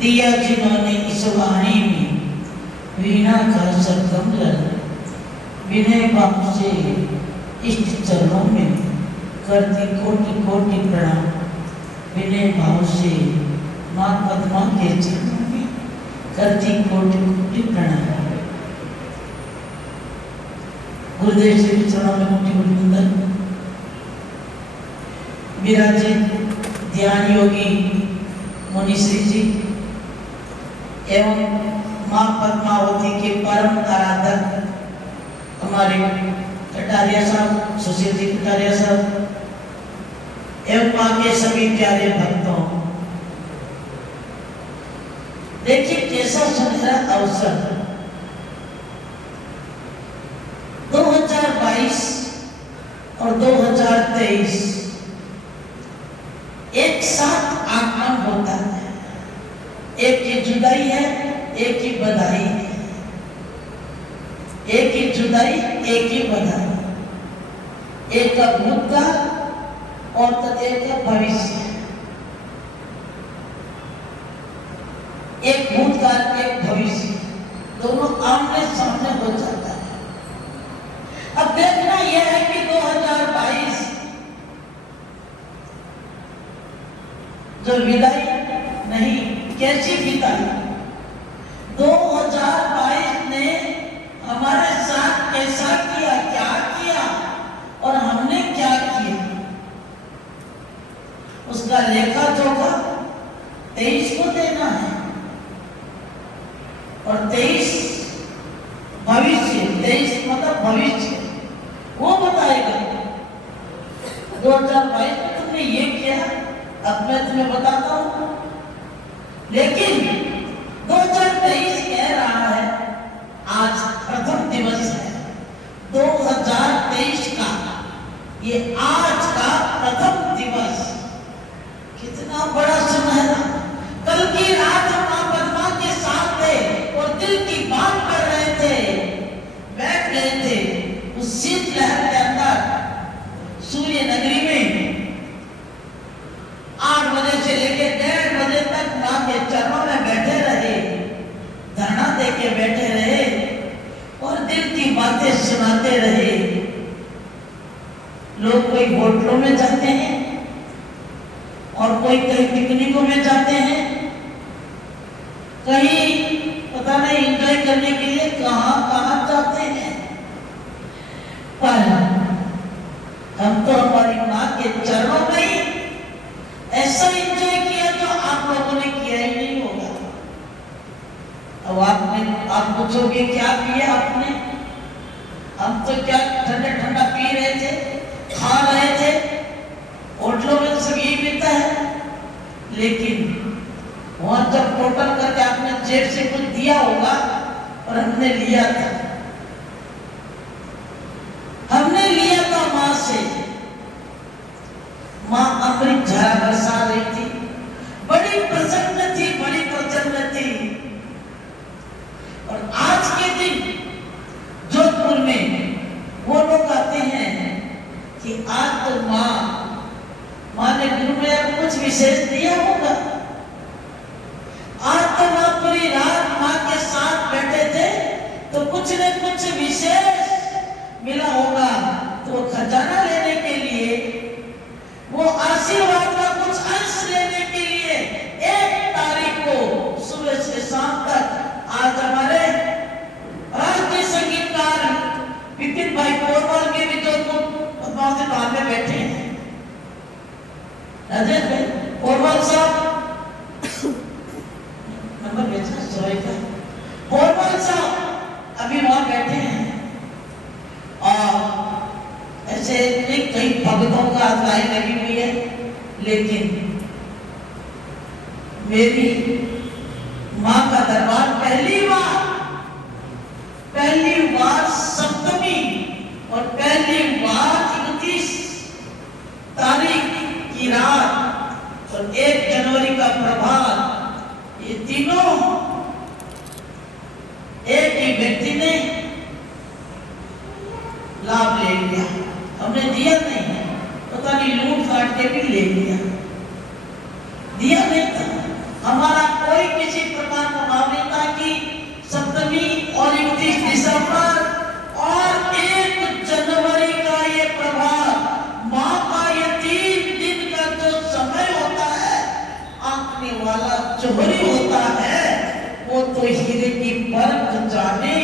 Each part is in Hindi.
दिया जिन्होंने इस वाणी में वीणा का सरगम लगा, विनय भाव से इष्ट चरणों में करती कोटि कोटि प्रणाम। विनय भाव से माँ पद्मा के चरणों में करती कोटि कोटि प्रणाम। गुरुदेव श्री के चरणों में कोटि कोटि वंदन। विराजित ध्यान योगी मुनिश्री जी एवं माँ पद्मावती के परम आराधक हमारे कटारिया साहब, सुशील जी कटारिया साहब एवं माँ के सभी प्यारे भक्तों, देखिए कैसा सुनहरा अवसर 2022 और 2023 एक साथ आगमन होता है। एक की जुदाई है, एक की बधाई है। एक की जुदाई, एक की बधाई। एक का भूतकाल और एक का भविष्य। एक भूतकाल, एक भविष्य, दोनों आमने सामने हो जाता है। अब देखना यह है कि 2022 जो विदाई नहीं कैसी बिताई, 2022 ने हमारे साथ कैसा किया, क्या किया और हमने क्या किया, उसका लेखा जोखा 23 को देना है। और 23 भविष्य, 23 मतलब भविष्य वो बताएगा 2022 में तुमने ये किया, अब मैं तुम्हें बताता हूं। लेकिन 2023 कह रहा है आज प्रथम दिवस है 2023 का, ये आज का प्रथम दिवस कितना बड़ा सुनहरा। कल की रात हम मां पद्मा के साथ थे और दिल की बात कर रहे थे, बैठ गए थे उस शीत लहर के अंदर सूर्य नगरी में। 8 बजे से लेकर 1:30 बजे तक मां के चरणों में बैठे रहे, धरना दे के बैठे रहे और दिल की बातें सुनाते रहे। लोग कोई होटलों में जाते हैं और कोई कहीं पिकनिकों में जाते हैं, कहीं पता नहीं एंजॉय करने के लिए कहां कहां जाते हैं, पर हम तो हमारी मां के चरणों में ही ऐसा एंजॉय किया जो आप लोगों ने किया ही नहीं होगा। अब आप पूछोगे क्या किया आपने? हम तो क्या ठंडा ठंडा पी रहे थे, खा रहे थे, होटलों में सब यही मिलता है। लेकिन वहां जब टोटल करके आपने जेब से कुछ दिया होगा और हमने लिया था, हमने लिया था मां से। मां अमृत धारा बरसा रही थी, बड़ी प्रसन्न थी, बड़ी प्रसन्न थी। और आज के दिन जोधपुर में वो लोग आते हैं कि आज तो मां ने गुरु में कुछ विशेष दिया होगा। आज तो मां पूरी रात मां के साथ बैठे थे तो कुछ न कुछ विशेष मिला होगा। तो खजाना लेने के लिए, वो आशीर्वाद का कुछ अंश लेने के लिए 1 तारीख को सुबह से शाम तक आज हमारे राष्ट्रीय संगीतकार विपिन भाई पोरवाल के भी जो पद्मावती बाहर में बैठे हैं, राजेश भाई पोरवाल साहब नंबर भेजना सवाई का, पोरवाल साहब अभी वहां बैठे हैं। और ऐसे कई भक्तों का लाइन लगी हुई है। लेकिन मेरी मां का दरबार पहली बार सप्तमी और पहली बार 31 तारीख की रात और 1 जनवरी का प्रभात, ये तीनों एक ही व्यक्ति ने लाभ ले लिया। हमने दिया नहीं है, पता नहीं लूट काट के भी ले लिया, दिया नहीं था। हमारा कोई कोई किसी प्रकार का मान्यता की सप्तमी और 31 दिसंबर और 1 जनवरी का ये प्रभाव, माँ का ये 3 दिन का जो समय होता है, आंकने वाला जोहरी होता है, वो तो हीरे की परख जाने,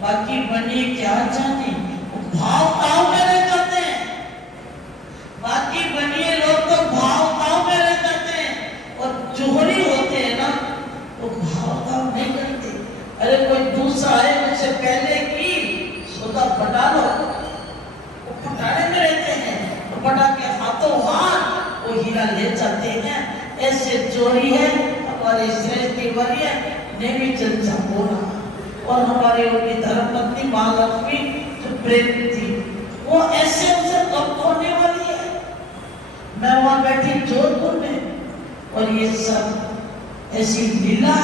बाकी बनी क्या जाने। भाव ताव में रह जाते हैं, बाकी बनिए लोग तो भाव ताव में रह जाते हैं, और जोहरी होते हैं ना वो भाव ताव नहीं करते। अरे कोई दूसरा है मुझसे पहले की सौदा पटा लो, वो पटाने में रहते हैं, वो पटा के हाथों हाथ वो हीरा ले जाते हैं। ऐसे चोरी है हमारे श्रेष्ठ वर्य ने भी चर्चा बोला, और हमारे उनकी धर्मपत्नी महालक्ष्मी जो प्रेम थी, वो ऐसे उसे कब होने वाली है। मैं वहां बैठी जोधपुर में, और ये सब ऐसी लीला,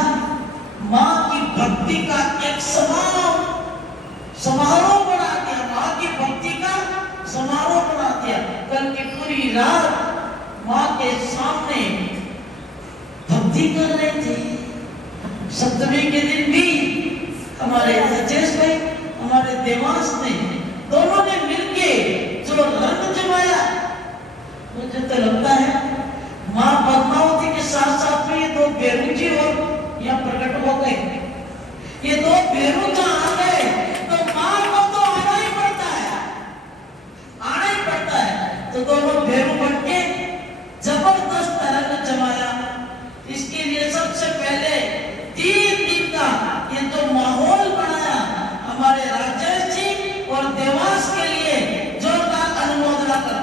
माँ की भक्ति का एक समारोह बना दिया, माँ की भक्ति का समारोह बना दिया। कल की पूरी रात माँ के सामने भक्ति कर रहे थे। सप्तमी के दिन भी हमारे राजेश भाई, हमारे देवांश ने, दोनों ने मिलके जो रंग जमाया, मुझे तो लगता है माँ पद्मावती के साथ साथ में ये 2 बेरू जी और यहाँ प्रकट हो गए। ये 2 बेरू जहाँ आ गए तो माँ को तो आना ही पड़ता है, आना ही पड़ता है। तो दोनों बेरू बन के जबरदस्त रंग जमाया। इसके लिए सबसे पहले 3 दिन का ये जो माहौल बनाया, हमारे राजेश जी और देवांश के लिए जोरदार अनुमोदना कर दो।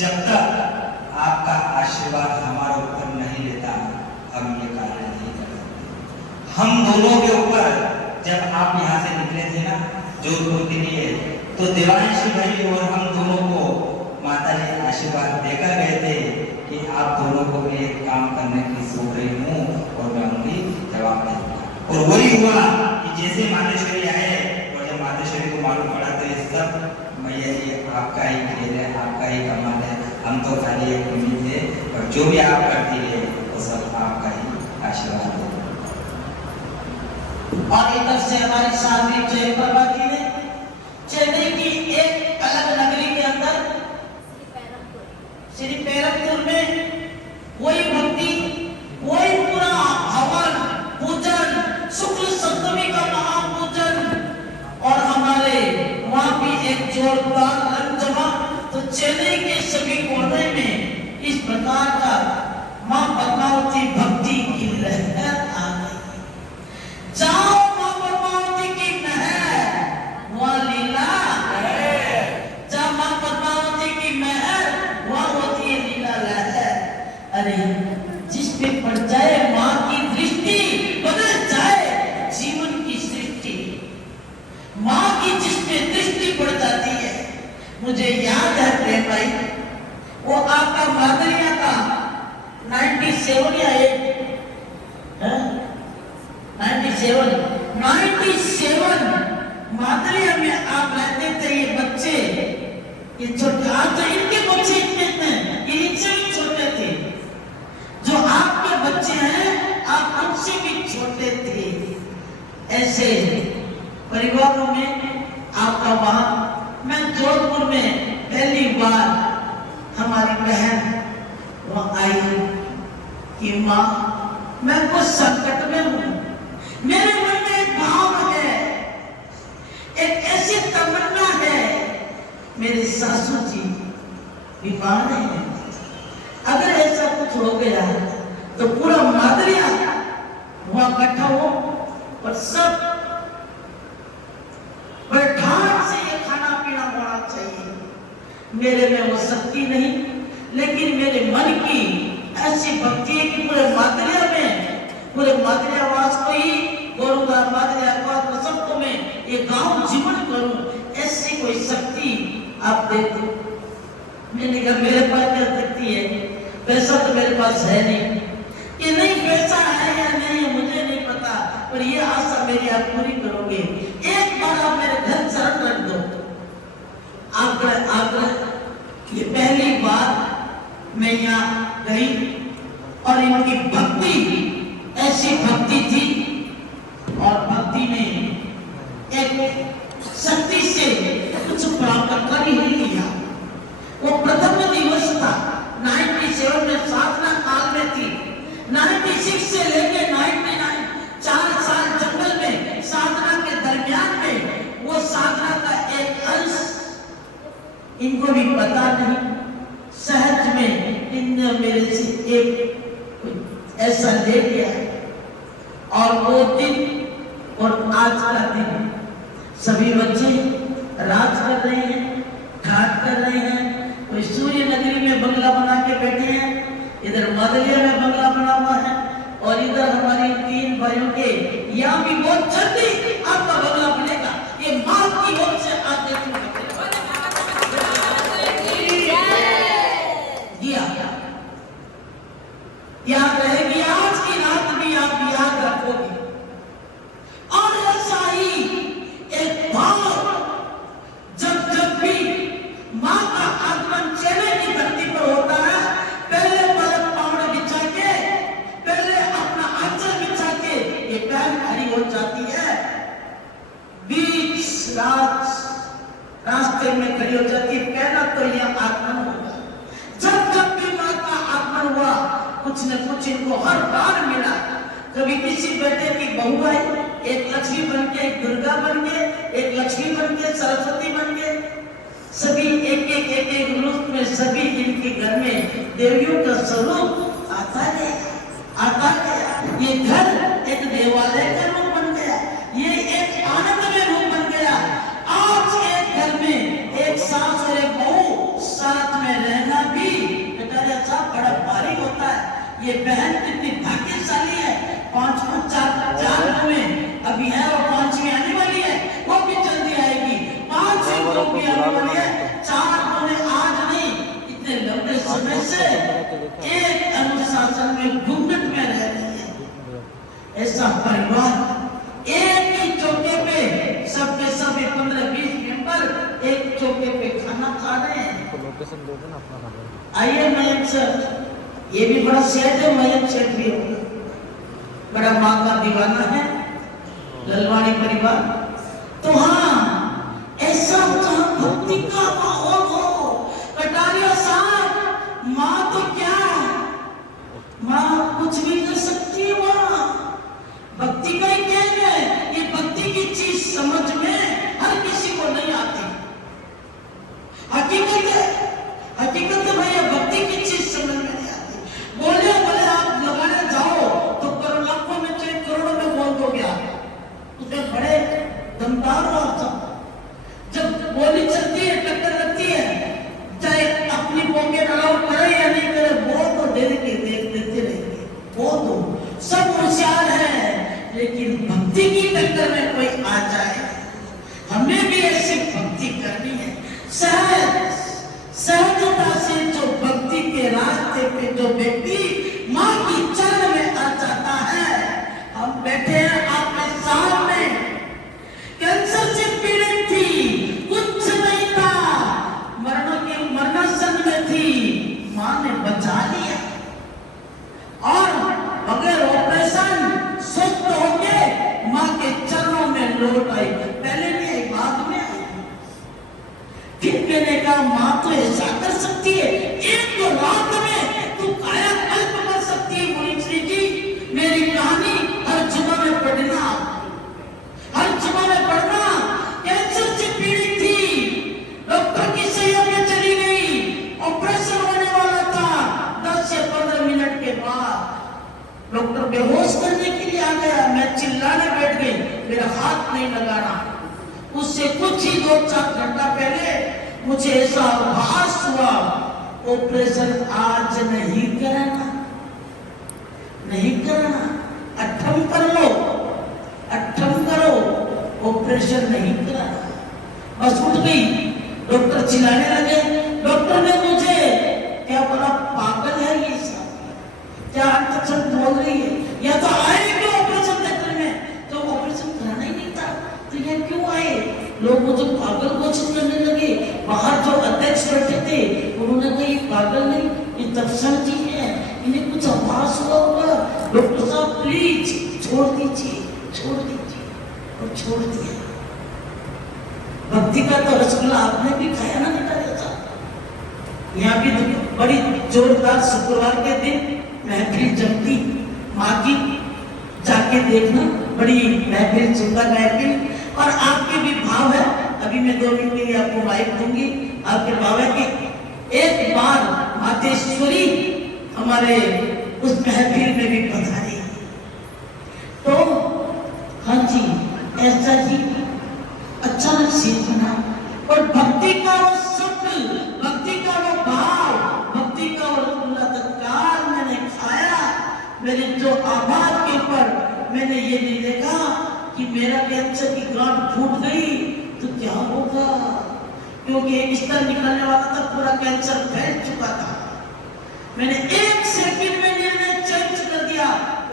जब तक आपका आशीर्वाद हमारे ऊपर नहीं लेता, हम ये कार्य नहीं कर सकते। हम दोनों के ऊपर जब आप यहाँ से निकले थे ना जोधपुर के लिए, तो देवांशी भाई और हम दोनों को माता जी आशीर्वाद देकर गए थे कि आप दोनों को भी एक काम करने की सोच रही हूँ और मैं उनकी जवाब दूंगा। और वही हुआ कि जैसे मातेश्वरी आए, और जब मातेश्वरी को मालूम पड़ा तो ये सब मैया जी आपका ही खेल है, आपका ही कमाल है, हम तो खाली एक उम्मीद थे, और जो भी आप करती है वो सब आपका ही आशीर्वाद है। और इधर से हमारी साध्वी जयप्रभा जी ने चेन्नई की एक अलग नगरी के अंदर श्री पेरंतुर में वही भक्ति, वही पूरा हवन पूजन, शुक्ल सप्तमी का महापूजन, और हमारे वहां भी एक जोरदार रंग जमा। तो चेन्नई के सभी कोने में इस प्रकार का मां पद्मावती भक्ति की लहर आ गई। जाओ मां पद्मावती की महर, वहां लीला है। जहाँ मां पद्मावती की महर, वहां होती है लीला लहर। अरे जिस पे पड़ जाए मां की दृष्टि, बदल जाए जीवन की सृष्टि। मां की जिस पे दृष्टि पड़ जाती है, मुझे याद है प्रेम भाई, वो आपका मादरिया का 97 या 97 मादरिया में आप रहते थे। ये बच्चे, ये छोटे, आप तो इनके बच्चे इतने इनसे भी छोटे थे। जो आपके बच्चे हैं आप उनसे भी छोटे थे। ऐसे परिवारों में आपका वहां, मैं जोधपुर में पहली बार हमारी बहन वहां आई कि माँ मैं कुछ संकट में हूं। मेरे मन में एक भाव है, एक ऐसी तमन्ना है, मेरे सासू जी बीमार हैं, अगर ऐसा कुछ हो गया तो पूरा मादरिया वहां इकट्ठा हो और सब ठाट से ये खाना पीना होना चाहिए। मेरे में वो शक्ति नहीं, लेकिन मेरे मन की ऐसी भक्ति है कि पूरे मादरिया में, पूरे मादरियावास को ही गोरुदा मादरिया को सबको मैं ये गांव जीवन करूं, ऐसी कोई शक्ति आप दे दो। मैंने कहा मेरे पास क्या शक्ति है, पैसा तो मेरे पास है नहीं। ये नहीं पैसा है या नहीं है मुझे नहीं पता, पर ये आशा मेरी आप पूरी करोगे। एक बार आप मेरे घर शरण रख दो। आग्रह ये पहली बार मैं यहाँ गई और इनकी भक्ति ऐसी भक्ति थी, और भक्ति में एक शक्ति से कुछ प्राप्त कर ही नहीं लिया। वो प्रथम दिवस था, 97 में साधना काल में थी। 96 से लेके 99 4 साल जंगल में साधना के दरमियान में वो साधना का एक अंश इनको भी पता नहीं, सहज में इनने मेरे से एक ऐसा ले लिया। और वो दिन और आज का दिन सभी बच्चे राज कर रहे हैं, घाट कर रहे हैं। कोई सूर्य नगरी में बंगला बना के बैठे हैं, इधर मादलिया में बंगला बना हुआ है, और इधर हमारी 3 भाइयों के यहाँ भी बहुत जल्दी आपका बंगला बनेगा। ये माँ की ओर से आप देखिए याद रहेगी, आज की रात भी आप याद रखोगे। और ऐसा ही एक भाव जब जब भी माँ का आगमन चेले की धरती पर होता है, पहले पलक पावड़ बिछा के, पहले अपना आंचल बिछा के ये बहन खड़ी हो जाती है, बीच रास्ते में खड़ी हो जाती है। पहला तो यह आगमन होगा। जब जब भी माँ का आगमन हुआ, कुछ न कुछ इनको हर बार मिला। कभी किसी बेटे की बहू आई, एक लक्ष्मी बन के, एक दुर्गा बन के, एक लक्ष्मी बन के, सरस्वती बन के, सभी एक रूप में सभी इनके घर में देवियों का स्वरूप आता गया। ये घर एक देवालय का रूप बन गया, ये एक आनंदमय रूप बन गया। आज एक घर में एक सास और एक बहू साथ में रहना भी बड़ा भारी होता है। ये बहन कितनी भाग्यशाली है, 4 में अभी है और 5वीं आने वाली है, वो भी जल्दी आएगी। 5वीं को भी आने वाली है, 4 में आज नहीं, इतने लंबे समय से एक अनुशासन में घूंघट में रह रही है। ऐसा परिवार एक ही चौके पे सबके सब 15-20 मेंबर एक चौके पे खाना खा रहे हैं। आइए मयंक सर, ये भी बड़ा सेठ है, मयंक सेठ भी होगा, बड़ा माँ का दीवाना है, ललवाणी परिवार। तो हाँ, ऐसा जहां भक्ति का माहौल हो, कटारिया साहब, माँ तो क्या, माँ कुछ भी कर सकती है। वहां भक्ति का ही कहना है, ये भक्ति की चीज समझ में हर किसी को नहीं आती। हकीकत है भैया, भक्ति की चीज समझ में नहीं आती। बोले आप लगाने जाओ तो करोड़ लाखों में चाहे करोड़ों में बोल दोगे आप, उसके बड़े दमदार हो आप। जब बोली चलती है, टक्कर लगती है, चाहे अपनी पॉकेट अलाउ करे या नहीं करे, बोल तो देते रहेंगे, बोल दो, सब होशियार है। लेकिन भक्ति की टक्कर में कोई आ जाए, हमें भी ऐसी भक्ति करनी है। सहजता से जो भक्ति के रास्ते पे जो व्यक्ति माँ की चरण में आ जाता है। हम बैठे हैं आपके सामने, कैंसर से पीड़ित थी, कुछ नहीं था, मरणासन में थी, माँ ने बचा लिया और बगैर ऑपरेशन स्वस्थ होके माँ के चरणों में लौट आई। पहले नहीं आई, बाद में आई। फिर मैंने कहा माँ तो ऐसा कर सकती है, एक तो रात में तू कायाकल्प कर सकती है। मुनीश्री जी, मेरी कहानी हर जुमा में पढ़ना, हर जुमा में पढ़ना। कैंसर से पीड़ित थी, डॉक्टर की सैया में चली गई, ऑपरेशन होने वाला था। 10 या 15 मिनट के बाद डॉक्टर बेहोश करने के लिए आ गया। मैं चिल्लाने बैठ गई, मेरा हाथ नहीं लगाना। उससे कुछ ही 2-4 घंटा पहले मुझे ऐसा आभास हुआ, ऑपरेशन आज नहीं करना, 18 कर लो, ऑपरेशन नहीं कराना। बस उठ गई, डॉक्टर चिल्लाने लगे। डॉक्टर ने मुझे क्या बोला, पागल है ये सब, क्या अंतचन बोल रही है, या तो आए क्यों ऑपरेशन थिएटर में, तो ऑपरेशन कराना ही नहीं था, तो ये क्यों आए। लोग मुझे पागल घोषित करने लगे। बाहर जो अध्यक्ष बैठे थे उन्होंने कहा ये पागल नहीं, ये तत्सम जी है, इन्हें कुछ आभास हुआ होगा, डॉक्टर साहब प्लीज छोड़ दीजिए, छोड़ दीजिए, और छोड़ दिया। भक्ति का तो रसगुल्ला आपने भी खाया ना बेटा साहब। यहाँ भी तो बड़ी जोरदार शुक्रवार के दिन महफिल जमती माँ की, जाके देखना, बड़ी महफिल, सुंदर महफिल, और आपके भी भाव है। अभी मैं 2 मिनट के लिए आपको माइक दूंगी। आपके भाव है कि एक बार मातेश्वरी हमारे उस महफिल में भी पधारी, तो हाँ जी ऐसा जी अचानक से बना, और भक्ति का वो शुक्ल, भक्ति का वो भाव, भक्ति का वो तत्काल मैंने खाया। मेरे जो आवाज के ऊपर मैंने ये नहीं देखा कि मेरा कैंसर की गांठ फूट गई तो क्या होगा, क्योंकि एक स्तर निकलने वाला था, पूरा कैंसर फैल चुका था। मैंने 1 सेकंड में निर्णय चेंज कर दिया,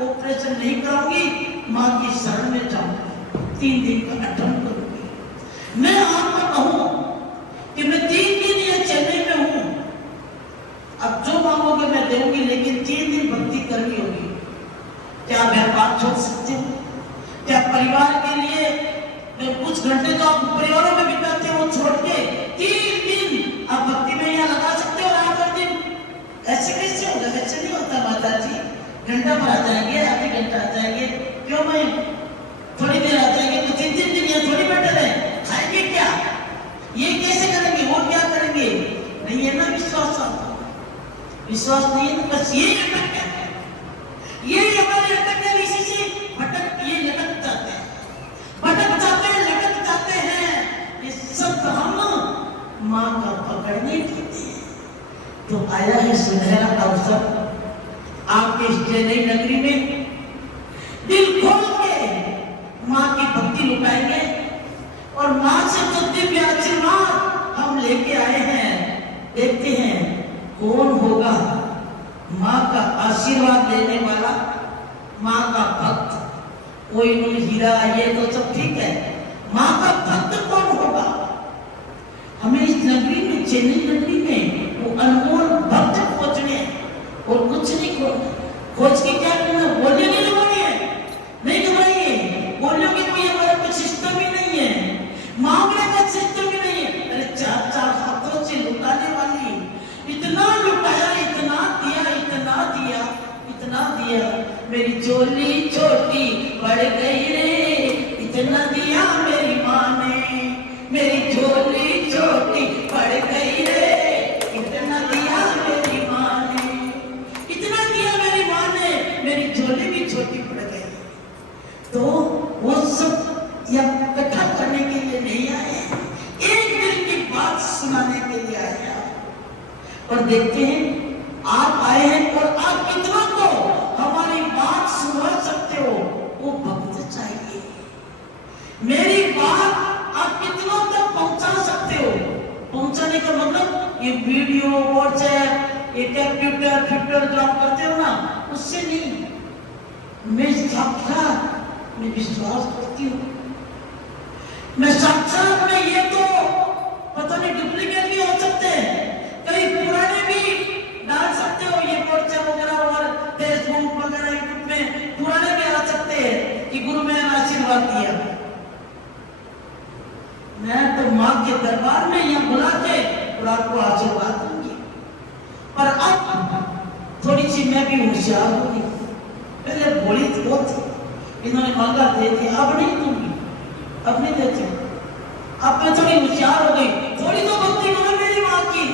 ऑपरेशन नहीं कराऊंगी, माँ की शरण में जाऊंगी, 3 दिन का अटेम्प्ट करूंगी। मैं आपको कहूं कि मैं 3 दिन ये चेन्नई में हूं, अब जो मांगोगे मैं दूंगी, लेकिन 3 दिन भक्ति करनी होगी। क्या व्यापार छोड़ सकते हो? क्या परिवार के लिए कुछ घंटे जो आप परिवारों में बिताते हो छोड़ के 3 दिन आप भक्ति में यहाँ लगा सकते हो? रात दिन ऐसे कैसे होगा? ऐसे नहीं होता माता जी, घंटा भर आ जाएंगे, आधे घंटा आ जाएंगे, क्यों मैं थोड़ी देर आ जाएंगे, तो 3 दिन यहाँ थोड़ी बैठे रहे, खाएंगे क्या, ये कैसे करेंगे, वो क्या करेंगे? नहीं है ना विश्वास, आपको विश्वास नहीं है, बस ये अटक क्या है, ये हमारे अटक है, इसी से भटक, ये लटक जाते हैं, भटक जाते हैं, लटक जाते हैं, ये सब हम माँ का पकड़ने देते हैं। तो आया है सुनहरा अवसर आपके इस चेन्नई नगरी में, दिल खोल के माँ की भक्ति लुटाएंगे, और माँ से तो दिव्य आशीर्वाद हम लेके आए हैं। देखते हैं कौन होगा माँ का आशीर्वाद लेने वाला, माँ का भक्त। कोई नहीं, हीरा ये तो सब ठीक है, माँ का भक्त कौन होगा? हमें इस नगरी में, चेन्नई नगरी में वो अनमोल भक्त खोजने, और कुछ नहीं खोज के क्या करना, बोलने नहीं लगानी है, नहीं घबराइए, बोलने के कोई हमारा कुछ सिस्टम ही नहीं है, मामले का सिस्टम ही नहीं है। अरे 4 हाथों से लुटाने वाली, इतना लुटाया, इतना दिया, इतना दिया, इतना दिया, मेरी झोली छोटी पड़ गई रे, इतना दिया मेरी माँ ने, मेरी झोली छोटी पड़ गई रे, इतना दिया मेरी माँ ने, इतना दिया मेरी माँ ने, मेरी झोली भी छोटी पड़ गई। तो वो सब इकट्ठा करने के लिए नहीं आए, एक दिन की बात सुनाने के लिए आए। और देखते हैं आप आए हैं, और आप कितना को हमारी बात सुना सकते हो, वो भक्त चाहिए। मेरी बात आप कितनों तक पहुंचा सकते हो? पहुंचाने का मतलब ये वीडियो, व्हाट्सएप, ये कंप्यूटर फिटर जो आप करते हो ना, उससे नहीं, मैं साक्षात मैं विश्वास करती हूँ, मैं साक्षात में, ये तो पता नहीं डुप्लीकेट भी हो सकते हैं, कई पुराने भी डाल सकते हो, ये व्हाट्सएप वगैरह और फेसबुक वगैरह यूट्यूब में पुराने भी आ सकते हैं कि गुरु मैंने आशीर्वाद दिया। मैं तो माँ के दरबार में यहाँ बुला के और आपको आशीर्वाद दूंगी, पर अब थोड़ी सी मैं भी होशियार होगी। पहले बोली बहुत, इन्होंने मांगा दे दिया, अब नहीं दूंगी, अब नहीं देती, अब मैं थोड़ी होशियार हो गई, थोड़ी तो भक्ति करो मेरी माँ की,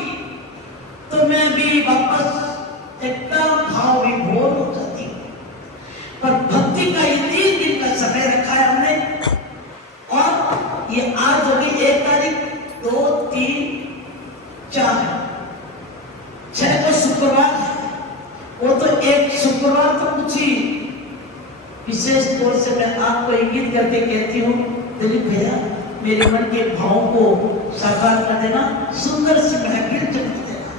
तो मैं भी वापस एकदम भाव विभोर हो जाती हूँ। पर भक्ति का ये 3 दिन का समय रखा है हमने, और ये आज हो गई 1 तारीख, 2, 3, 4, 6 को शुक्रवार, वो तो एक शुक्रवार तो कुछ ही विशेष तौर से मैं आपको इंगित करके कहती हूँ, दिलीप भैया मेरे मन के भावों को साकार कर देना, सुंदर सी महफिल चमक देना।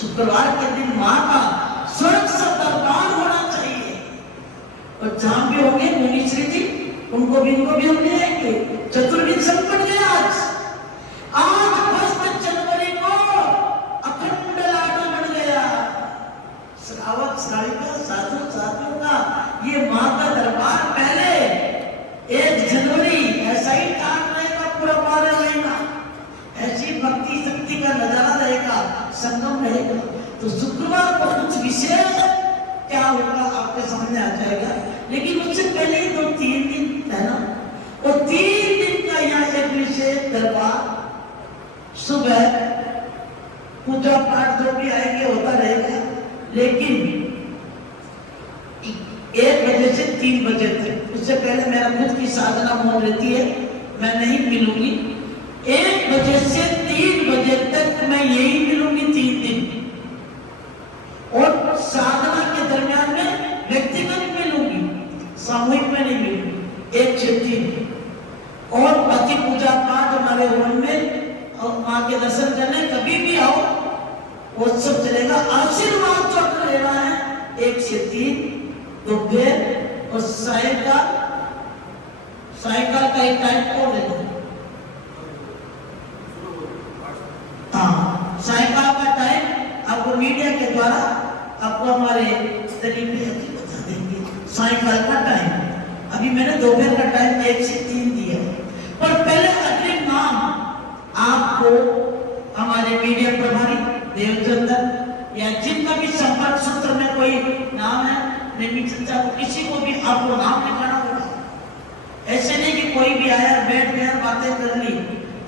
शुक्रवार के दिन माँ का स्वर्ग सा दरबार होना चाहिए। और जहां भी होंगे मुनीश्री जी उनको भी हम ले आएंगे। चतुर्विद संपन्न गया आज 1 जनवरी को अखंड लाडू बन गया। श्रावक श्राविका साधु साधियों का ये माँ का दरबार पहले 1 जनवरी ऐसा ही काट रहेगा पूरा 12 महीना, ऐसी भक्ति शक्ति का नजारा रहेगा, संगम रहेगा। तो शुक्रवार को कुछ विशेष क्या होगा आपके समझ में आ जाएगा। लेकिन उससे पहले ही 2-3 दिन है ना, और 3 दिन का यहाँ एक विशेष दरबार, सुबह पूजा पाठ जो भी आएंगे होता रहेगा। लेकिन 1 बजे से 3 बजे तक, उससे पहले मेरा खुद की साधना मौन रहती है, मैं नहीं मिलूंगी। 1 बजे से 3 बजे तक मैं यही मिलूंगी 3 दिन। और साधना के दरमियान में व्यक्तिगत मिलूंगी, सामूहिक में नहीं मिलूंगी। 1 से 3 और बाकी पूजा पाठ हमारे हवन में और माँ के दर्शन करने कभी भी आओ वो सब चलेगा। आशीर्वाद चक्र लेना है 1 से 3 दोपहर और सायकाल का एक टाइम को लेना। हाँ, सायकाल का टाइम आपको मीडिया के द्वारा आपको हमारे तरीके बता देंगे। सायकाल का टाइम अभी मैंने दोपहर का टाइम 1 से 3 दिया, पर पहले अग्रिम नाम आपको हमारे मीडिया प्रभारी देवचंदन या जिनका भी संपर्क सूत्र में कोई नाम है, नेमी चंचा, किसी को भी आपको नाम लिखाना होगा। ऐसे नहीं कि कोई भी आया बैठ गया बातें कर ली।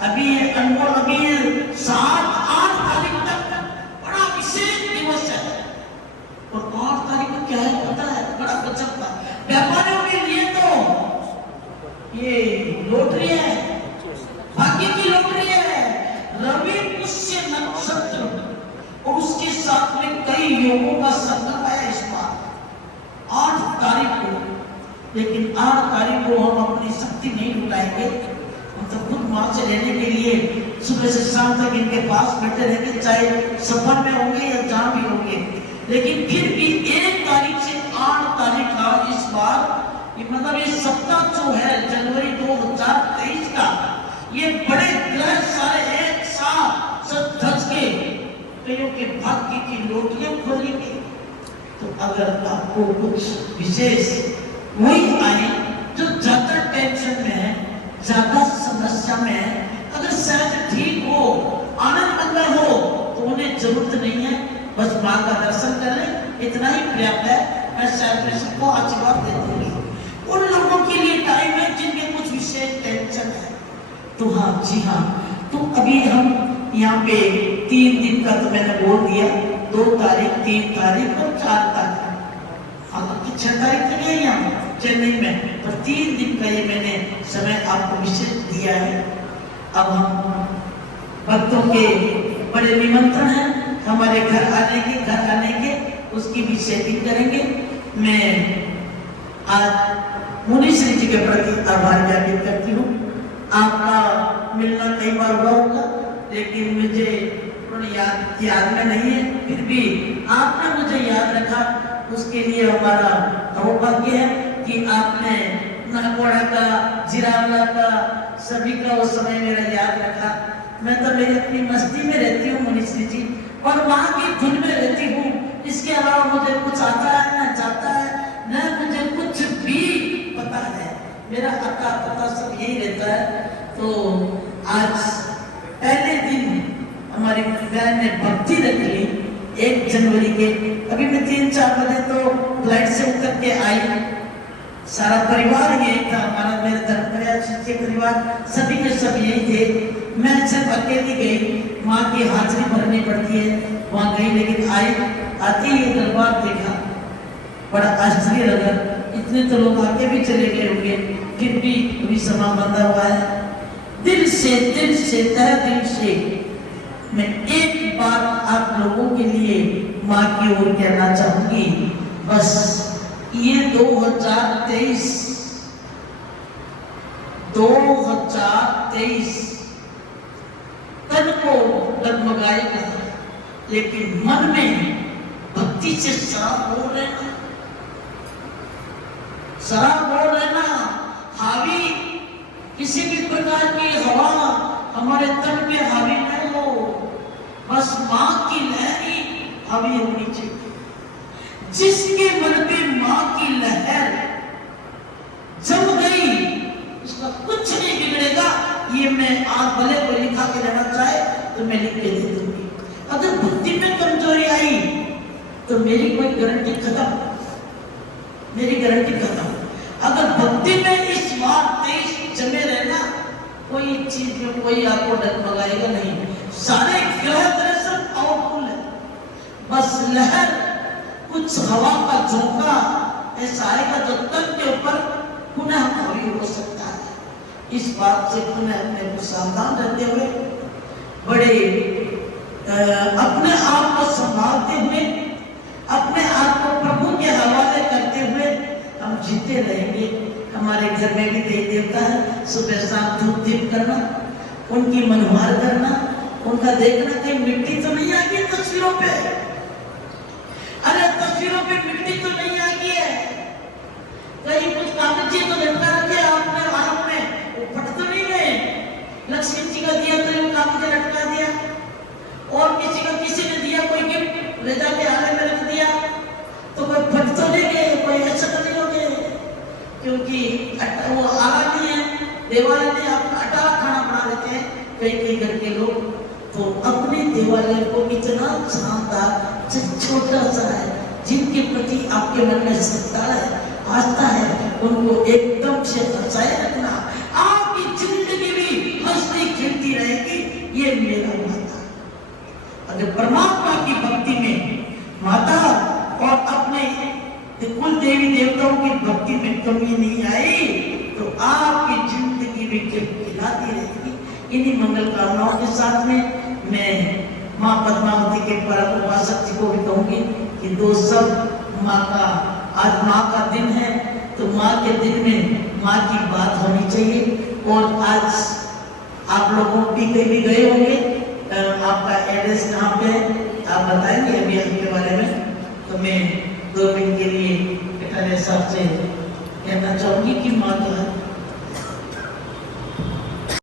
अभी ये अनमोल, अभी 7-8 तारीख तक बड़ा विशेष दिवस है। और 8 तारीख को क्या है पता है? बड़ा गजब का व्यापारियों के लिए तो ये लॉटरी है, भाग्य की लॉटरी है। रवि पुष्य नक्षत्र और उसके साथ में कई योगों का संगम है इस बार 8 तारीख को। लेकिन 8 तारीख को हम अपनी शक्ति नहीं लुटाएंगे, हम तो खुद मां से लेने के लिए सुबह से शाम तक इनके पास बैठे रहेंगे, चाहे सफर में होंगे या जहां भी होंगे। लेकिन फिर भी 1 तारीख से 8 तारीख का इस बार ये मतलब ये सप्ताह जो है जनवरी 2023 का, ये बड़े ग्रह सारे एक साथ धस के कईयों के भाग्य की लोटियां खोलेंगे। तो अगर आपको कुछ विशेष वही आए जो ज्यादा टेंशन में है, ज्यादा समस्या में है, अगर सहज ठीक हो, आनंद मंगल हो, तो उन्हें जरूरत नहीं है, बस मां का दर्शन कर ले, इतना ही पर्याप्त है। मैं शायद में सबको आशीर्वाद दे दूंगी। उन लोगों के लिए टाइम है जिनके कुछ विशेष टेंशन है। तो हाँ जी हाँ, तो अभी हम यहाँ पे 3 दिन का तो मैंने बोल दिया, 2 तारीख, 3 तारीख और 4 तारीख। हाँ, 6 तारीख तक है यहाँ चेन्नई में, पर 3 दिन का ये मैंने समय आपको विशेष दिया है। अब हम भक्तों के बड़े निमंत्रण हैं हमारे घर आने के उसकी भी सेटिंग करेंगे। मैं आज मुनीश्री जी के प्रति आभार ज्ञापित करती हूँ। आपका मिलना कई बार हुआ होगा, लेकिन मुझे याद में नहीं है, फिर भी आपने मुझे याद रखा, उसके लिए हमारा सौभाग्य है कि आपने नलगोड़ा का, जिरावला का, सभी का उस समय मेरा याद रखा। मैं तो मेरी अपनी मस्ती में रहती हूँ मुनीश्री जी, और वहाँ की धुन में रहती हूँ। इसके अलावा मुझे कुछ आता है न जाता है, न मुझे कुछ भी पता है। मेरा अता पता सब यही रहता है। तो आज पहले दिन हमारी बहन ने भक्ति रख ली 1 जनवरी के। अभी मैं 3-4 बजे तो फ्लाइट से उतर के आई, सारा परिवार यही था, हमारा मेरे धर्मप्रयाग के परिवार सभी के सब यही थे। मैं सिर्फ अकेली गई, माँ की हाजिरी भरनी पड़ती है, वहाँ गई, लेकिन आई, आते ही दरबार देखा, बड़ा आश्चर्य लगा। इतने तो लोग आके भी चले गए होंगे, फिर भी अभी समा बंधा हुआ है। दिल से तहे दिल से मैं एक बात आप लोगों के लिए माँ की ओर कहना चाहूंगी। बस ये 2023 2023 तन को डगमगाएगा, लेकिन मन में भक्ति से शराब बोल लेना, शराब बोल लेना। हावी किसी भी प्रकार की हवा हमारे तन पे हावी न हो, बस मां की लहर ही हावी होनी चाहिए। जिसके मन पे मां की लहर जम गई, उसका कुछ नहीं बिगड़ेगा। ये मैं आज भले को लिखा के रहना चाहे तो मैं लिख के दे दूंगी। अगर बुद्धि में कमजोरी आई तो मेरी कोई गारंटी खत्म, मेरी गारंटी खत्म। अगर भक्ति में इस बार 23 जमे रहना, कोई चीज में कोई आपको डगमगाएगा नहीं। सारे ग्रह दर्शन पावरफुल है, बस लहर कुछ हवा का झोंका ऐसा आएगा जो तन के ऊपर पुनः हावी हो सकता है। इस बात से पुनः अपने को सावधान रहते हुए, बड़े अपने आप को संभालते हुए, अपने आप को प्रभु के हवाले करते हुए हम जीते रहेंगे। हमारे घर में भी देवी देवता है, सुबह शाम धूप दीप करना, उनकी मनोहार करना, उनका देखना कहीं मिट्टी तो नहीं आ गई तस्वीरों पे। अरे तस्वीरों पे मिट्टी तो नहीं आ गई है, कहीं कुछ कागज तो लटका रखे आपने आराम में, वो फट तो नहीं गए। लक्ष्मी जी का दिया तो वो कागज लटका दिया, और किसी का किसी ने दिया कोई गिफ्ट ले जाके आले में रख दिया, तो कोई फट तो नहीं गए, कोई ऐसा तो नहीं हो गए, क्योंकि वो आला नहीं है, देवालय में आप अटा खाना बना लेते हैं कई घर के लोग। तो अपने देवालय को इतना शानदार छोटा सा है, जिनके प्रति आपके मन में श्रद्धा है, आस्था है, उनको एकदम से बचाए रखना। आपकी जिंदगी भी हंसती खिलती रहेगी। ये मेरा माता, अगर परमात्मा की भक्ति में माता और अपने कुल देवी देवताओं की भक्ति में कमी नहीं आई तो आपकी जिंदगी भी खिलाती रहेगी। इन्हीं मंगल कामनाओं के साथ में मैं माँ पद्मावती के परम उपासक जी को भी कहूंगी कि दोस्त सब माँ का, आज माँ का दिन है, तो माँ के दिन में माँ की बात होनी चाहिए। और आज आप लोगों भी कहीं भी गए होंगे, आपका एड्रेस कहाँ पे है आप बताएंगे अभी आपके बारे में, तो मैं 2 मिनट के लिए साहब से कहना चाहूंगी कि माँ का